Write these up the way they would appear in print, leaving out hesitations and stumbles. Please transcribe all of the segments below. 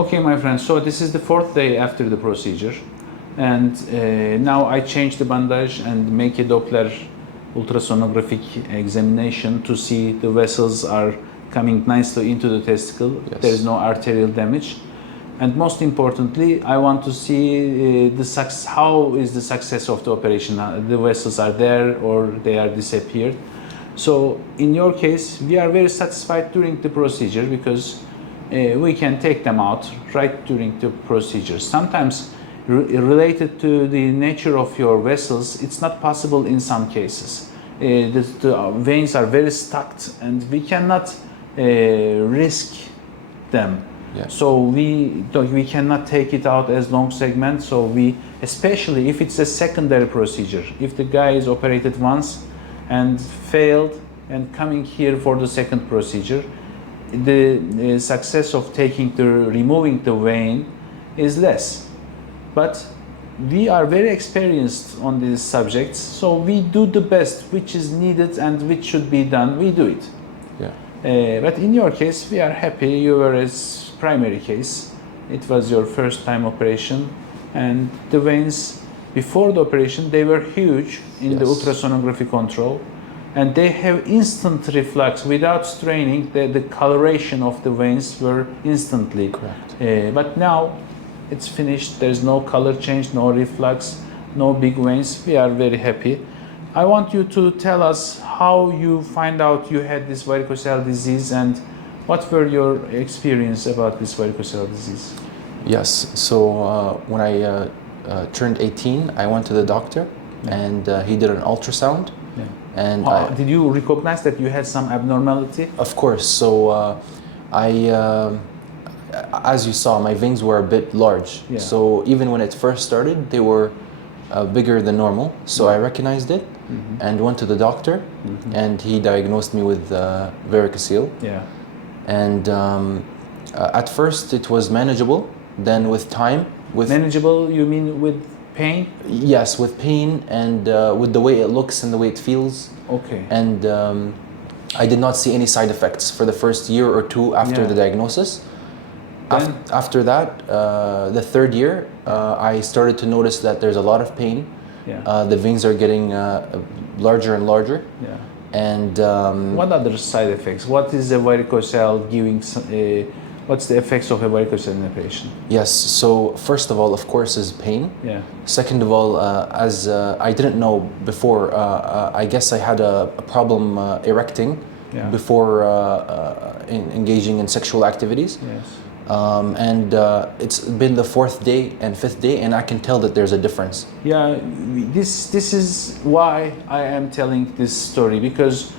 Okay, my friend, so this is the fourth day after the procedure, and now I change the bandage and make a Doppler ultrasonographic examination to see the vessels are coming nicely into the testicle. Yes. There is no arterial damage. And most importantly, I want to see how is the success of the operation. The vessels are there or they are disappeared. So in your case, we are very satisfied during the procedure because we can take them out right during the procedure. Sometimes related to the nature of your vessels, it's not possible in some cases. The veins are very stuck and we cannot risk them. Yeah. So we cannot take it out as long segment. So we, especially if it's a secondary procedure, if the guy is operated once and failed and coming here for the second procedure, the success of removing the vein is less. But we are very experienced on these subjects, so we do the best which is needed and which should be done, we do it. Yeah. But in your case, we are happy. You were a primary case. It was your first time operation, and the veins before the operation, they were huge in the ultrasonography control, and they have instant reflux without straining. The coloration of the veins were instantly. Correct. But now it's finished. There's no color change, no reflux, no big veins. We are very happy. I want you to tell us how you find out you had this varicocele disease and what were your experience about this varicocele disease? Yes, so when I turned 18, I went to the doctor and he did an ultrasound. Yeah. And did you recognize that you had some abnormality? Of course. So as you saw, my veins were a bit large. Yeah. So even when it first started, they were bigger than normal. So I recognized it and went to the doctor, and he diagnosed me with varicocele. Yeah. And at first it was manageable. Then with time, manageable, you mean with pain? Yes, with pain and with the way it looks and the way it feels. Okay. And I did not see any side effects for the first year or two after the diagnosis. After that, the third year, I started to notice that there's a lot of pain. Yeah. The veins are getting larger and larger. Yeah. And what other side effects? What is a varicocele giving? What's the effects of a varicocele in a patient? Yes. So first of all, of course, is pain. Yeah. Second of all, as I didn't know before, I guess I had a problem erecting before engaging in sexual activities. Yes. And it's been the fourth day and fifth day, and I can tell that there's a difference. Yeah, this is why I am telling this story, because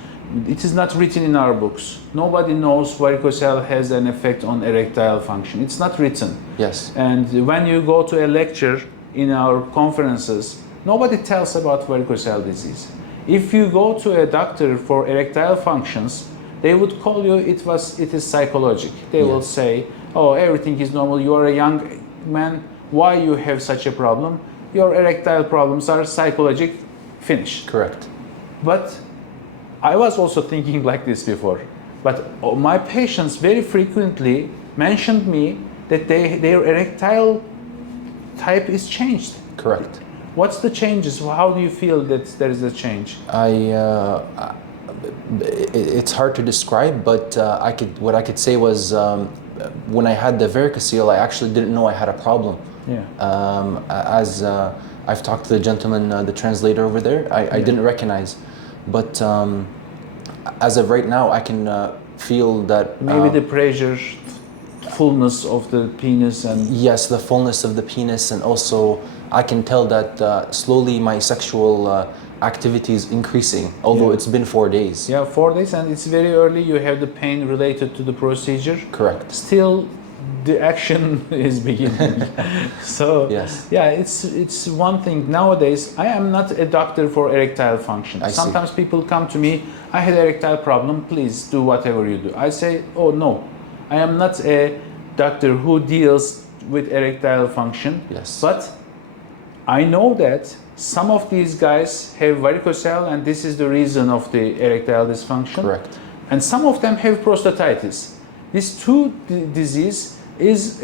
it is not written in our books. Nobody knows varicocele has an effect on erectile function. It's not written. Yes. And when you go to a lecture in our conferences, nobody tells about varicocele disease. If you go to a doctor for erectile functions, they would call you, it is psychologic. They will say, oh, everything is normal, you are a young man, why you have such a problem? Your erectile problems are psychologic, finish. Correct. But I was also thinking like this before. But my patients very frequently mentioned me that their erectile type is changed. Correct. What's the changes? How do you feel that there is a change? It's hard to describe, but what I could say was when I had the varicocele, I actually didn't know I had a problem. Yeah. As I've talked to the gentleman, the translator over there, I didn't recognize. But as of right now, I can feel that maybe the pressure, fullness of the penis, and yes, the fullness of the penis, and also I can tell that slowly my sexual activity is increasing, although it's been 4 days. Yeah, 4 days, and it's very early. You have the pain related to the procedure. Correct. Still, the action is beginning. So yes. Yeah, it's one thing. Nowadays, I am not a doctor for erectile function. Sometimes people come to me, I had erectile problem, please do whatever you do. I say, oh no, I am not a doctor who deals with erectile function. Yes. But I know that some of these guys have varicocele, and this is the reason of the erectile dysfunction. Correct. And some of them have prostatitis. These two disease is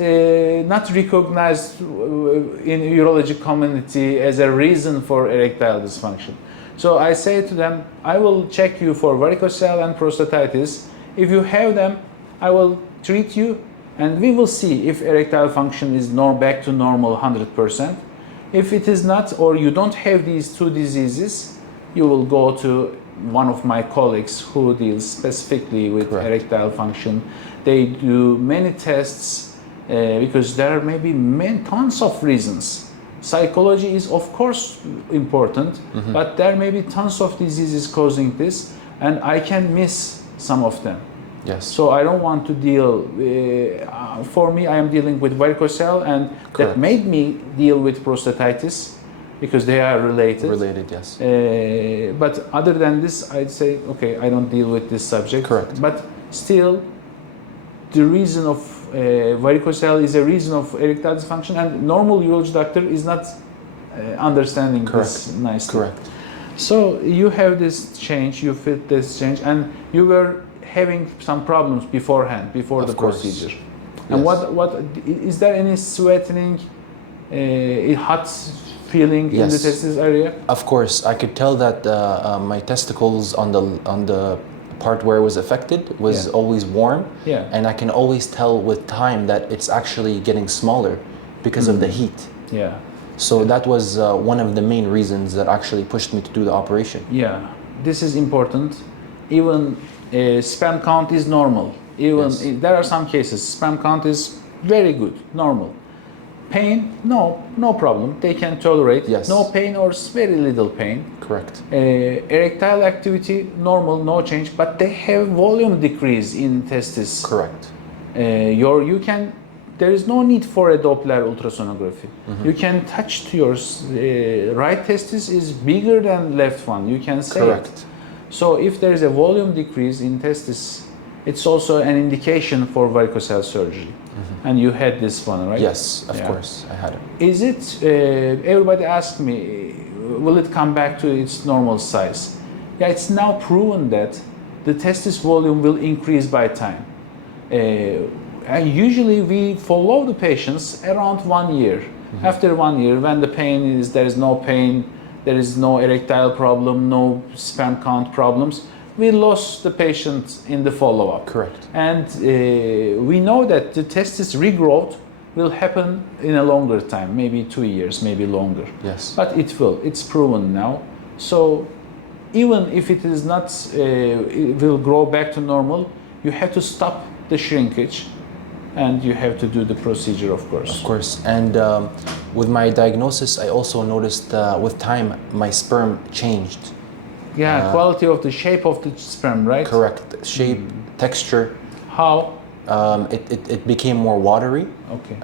not recognized in urology community as a reason for erectile dysfunction. So I say to them, I will check you for varicocele and prostatitis. If you have them, I will treat you and we will see if erectile function is back to normal 100%. If it is not, or you don't have these two diseases, you will go to one of my colleagues who deals specifically with erectile function. They do many tests because there are maybe tons of reasons. Psychology is of course important, but there may be tons of diseases causing this, and I can miss some of them. Yes. So I don't want to deal, for me I am dealing with varicocele, and that made me deal with prostatitis because they are related. Related, yes. But other than this, I'd say, okay, I don't deal with this subject. Correct. But still, the reason of varicocele is a reason of erectile dysfunction, and normal urology doctor is not understanding this nicely. Correct. So you have this change, you fit this change, and you were having some problems beforehand, before the procedure. And what is there any sweating, hot feeling in the testis area? Of course, I could tell that my testicles on the part where it was affected was always warm, and I can always tell with time that it's actually getting smaller because of the heat. Yeah. So that was one of the main reasons that actually pushed me to do the operation. Yeah, this is important. Even sperm count is normal. Even there are some cases sperm count is very good, normal. Pain, no problem. They can tolerate. Yes. No pain or very little pain. Correct. Erectile activity, normal, no change, but they have volume decrease in testis. Correct. There is no need for a Doppler ultrasonography. You can touch to your right testis is bigger than left one. You can say it. So if there is a volume decrease in testis, it's also an indication for varicocele surgery. And you had this one, right? Yes, of course, I had it. Is it, everybody asked me, will it come back to its normal size? Yeah, it's now proven that the testis volume will increase by time. And usually we follow the patients around 1 year. After 1 year, when the pain is, there is no pain, there is no erectile problem, no sperm count problems, we lost the patient in the follow-up. Correct. And we know that the testis regrowth will happen in a longer time, maybe 2 years, maybe longer. Yes. But it will, it's proven now. So even if it is not, it will grow back to normal, you have to stop the shrinkage and you have to do the procedure, of course. Of course. And with my diagnosis, I also noticed with time, my sperm changed. Yeah, quality of the shape of the sperm, right? Correct. Shape, texture. How? It became more watery. Okay.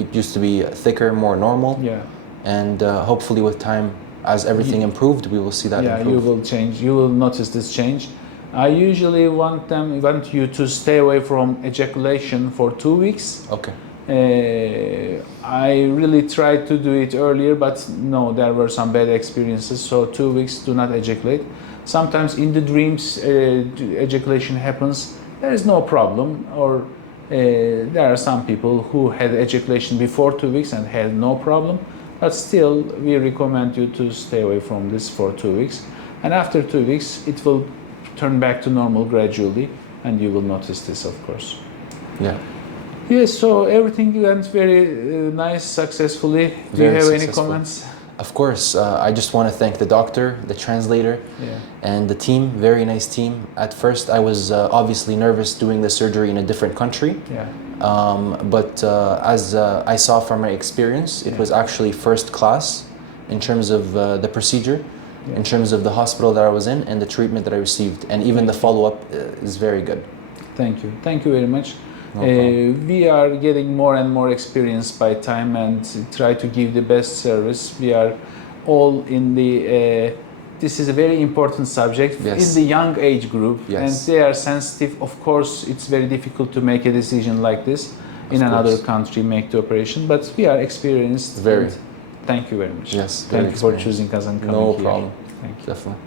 It used to be thicker, more normal. Yeah. And hopefully with time, as everything improved, we will see that improve. You will change. You will notice this change. I usually want you to stay away from ejaculation for 2 weeks. Okay. I really tried to do it earlier, but no, there were some bad experiences. So 2 weeks, do not ejaculate. Sometimes in the dreams, ejaculation happens. There is no problem. Or there are some people who had ejaculation before 2 weeks and had no problem. But still, we recommend you to stay away from this for 2 weeks. And after 2 weeks, it will turn back to normal gradually, and you will notice this, of course. Yeah. Yes, so everything went very nice, successfully. Do you have any comments? Of course, I just want to thank the doctor, the translator, and the team, very nice team. At first, I was obviously nervous doing the surgery in a different country. Yeah. But as I saw from my experience, it was actually first class in terms of the procedure, in terms of the hospital that I was in and the treatment that I received. And even the follow-up is very good. Thank you. Thank you very much. No problem. We are getting more and more experience by time and try to give the best service. We are all in the, this is a very important subject in the young age group, and they are sensitive. Of course, it's very difficult to make a decision like this in another country, make the operation, but we are experienced. Very. Thank you very much. Yes. Thank you for choosing Kazan. No problem. Thank you. Definitely.